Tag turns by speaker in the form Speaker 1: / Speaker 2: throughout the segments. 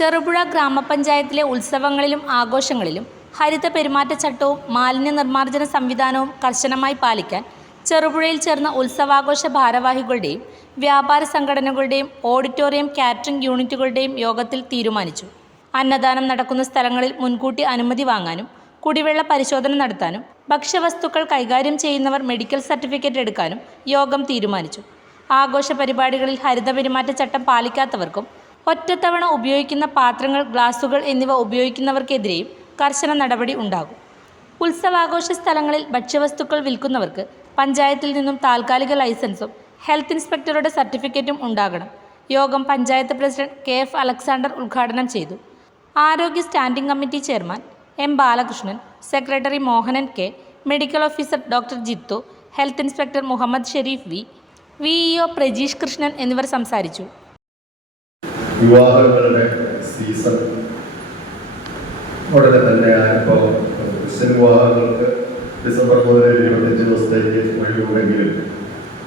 Speaker 1: ചെറുപുഴ ഗ്രാമപഞ്ചായത്തിലെ ഉത്സവങ്ങളിലും ആഘോഷങ്ങളിലും ഹരിത പെരുമാറ്റച്ചട്ടവും മാലിന്യ നിർമ്മാർജന സംവിധാനവും കർശനമായി പാലിക്കാൻ ചെറുപുഴയിൽ ചേർന്ന ഉത്സവാഘോഷ ഭാരവാഹികളുടെയും വ്യാപാര സംഘടനകളുടെയും ഓഡിറ്റോറിയം കാറ്ററിംഗ് യൂണിറ്റുകളുടെയും യോഗത്തിൽ തീരുമാനിച്ചു. അന്നദാനം നടക്കുന്ന സ്ഥലങ്ങളിൽ മുൻകൂട്ടി അനുമതി വാങ്ങാനും കുടിവെള്ള പരിശോധന നടത്താനും ഭക്ഷ്യവസ്തുക്കൾ കൈകാര്യം ചെയ്യുന്നവർ മെഡിക്കൽ സർട്ടിഫിക്കറ്റ് എടുക്കാനും യോഗം തീരുമാനിച്ചു. ആഘോഷ പരിപാടികളിൽ ഹരിത പെരുമാറ്റച്ചട്ടം പാലിക്കാത്തവർക്കും ഒറ്റത്തവണ ഉപയോഗിക്കുന്ന പാത്രങ്ങൾ ഗ്ലാസുകൾ എന്നിവ ഉപയോഗിക്കുന്നവർക്കെതിരെയും കർശന നടപടി ഉണ്ടാകും. ഉത്സവാഘോഷ സ്ഥലങ്ങളിൽ ഭക്ഷ്യവസ്തുക്കൾ വിൽക്കുന്നവർക്ക് പഞ്ചായത്തിൽ നിന്നും താൽക്കാലിക ലൈസൻസും ഹെൽത്ത് ഇൻസ്പെക്ടറുടെ സർട്ടിഫിക്കറ്റും ഉണ്ടാകണം. യോഗം panchayat president K F Alexander ഉദ്ഘാടനം ചെയ്തു. ആരോഗ്യ standing committee chairman M Balakrishnan secretary Mohanan K medical officer doctor Jithu health inspector Muhammad Sherif V V E O Prajeesh Krishnan എന്നിവർ സംസാരിച്ചു.
Speaker 2: വിവാഹങ്ങളുടെ സീസൺ ഉടനെ തന്നെ ഇപ്പോൾ ക്രിസ്ത്യൻ വിവാഹങ്ങൾക്ക് ഡിസംബർ മുതൽ ഇരുപത്തഞ്ച് ദിവസത്തേക്ക് ഒഴിവുണ്ടെങ്കിലും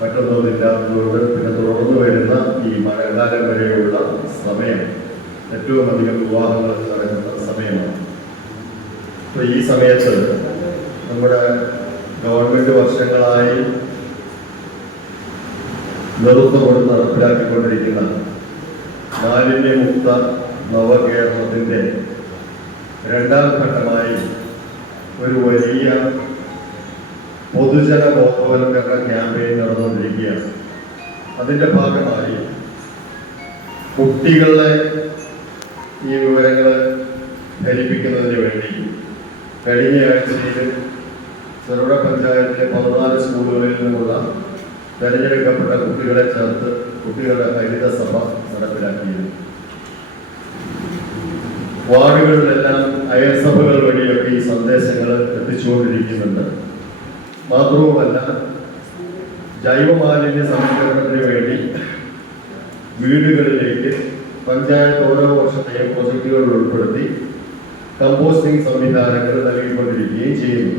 Speaker 2: മറ്റൊന്നും ഇല്ലാത്തതുകൊണ്ട് പിന്നെ തുടർന്ന് വരുന്ന ഈ മഴക്കാലം വരെയുള്ള സമയം ഏറ്റവും അധികം വിവാഹങ്ങൾ നടക്കുന്ന സമയമാണ്. അപ്പോൾ ഈ സമയത്ത് നമ്മുടെ ഗവൺമെന്റ് വർഷങ്ങളായി നേതൃത്വം കൊണ്ട് നടപ്പിലാക്കിക്കൊണ്ടിരിക്കുന്ന മാലിന്യമുക്ത നവകേരളത്തിന്റെ രണ്ടാം ഘട്ടമായി ഒരു വലിയ പൊതുജന ബോധവൽക്കരണ ക്യാമ്പയിൻ നടന്നുകൊണ്ടിരിക്കുകയാണ്. അതിന്റെ ഭാഗമായി കുട്ടികളെ ഈ വിവരങ്ങൾ ധരിപ്പിക്കുന്നതിന് വേണ്ടി കഴിഞ്ഞ ആഴ്ചയിലും പഞ്ചായത്തിലെ പതിനാല് സ്കൂളുകളിൽ നിന്നുള്ള തെരഞ്ഞെടുക്കപ്പെട്ട കുട്ടികളെ ചേർത്ത് കുട്ടികളുടെ ഹരിത സഭ നടപ്പിലാക്കിയിരുന്നു. വാർഡുകളിലെല്ലാം അയൽസഭകൾ വഴിയൊക്കെ ഈ സന്ദേശങ്ങൾ എത്തിച്ചുകൊണ്ടിരിക്കുന്നുണ്ട്. മാത്രവുമല്ല ജൈവമാലിന്യ സംസ്കരണത്തിന് വേണ്ടി വീടുകളിലേക്ക് പഞ്ചായത്ത് ഓരോ വർഷത്തെയും പ്രോജക്റ്റുകൾ ഉൾപ്പെടുത്തി കമ്പോസ്റ്റിംഗ് സംവിധാനങ്ങൾ നൽകിക്കൊണ്ടിരിക്കുകയും ചെയ്യുന്നു.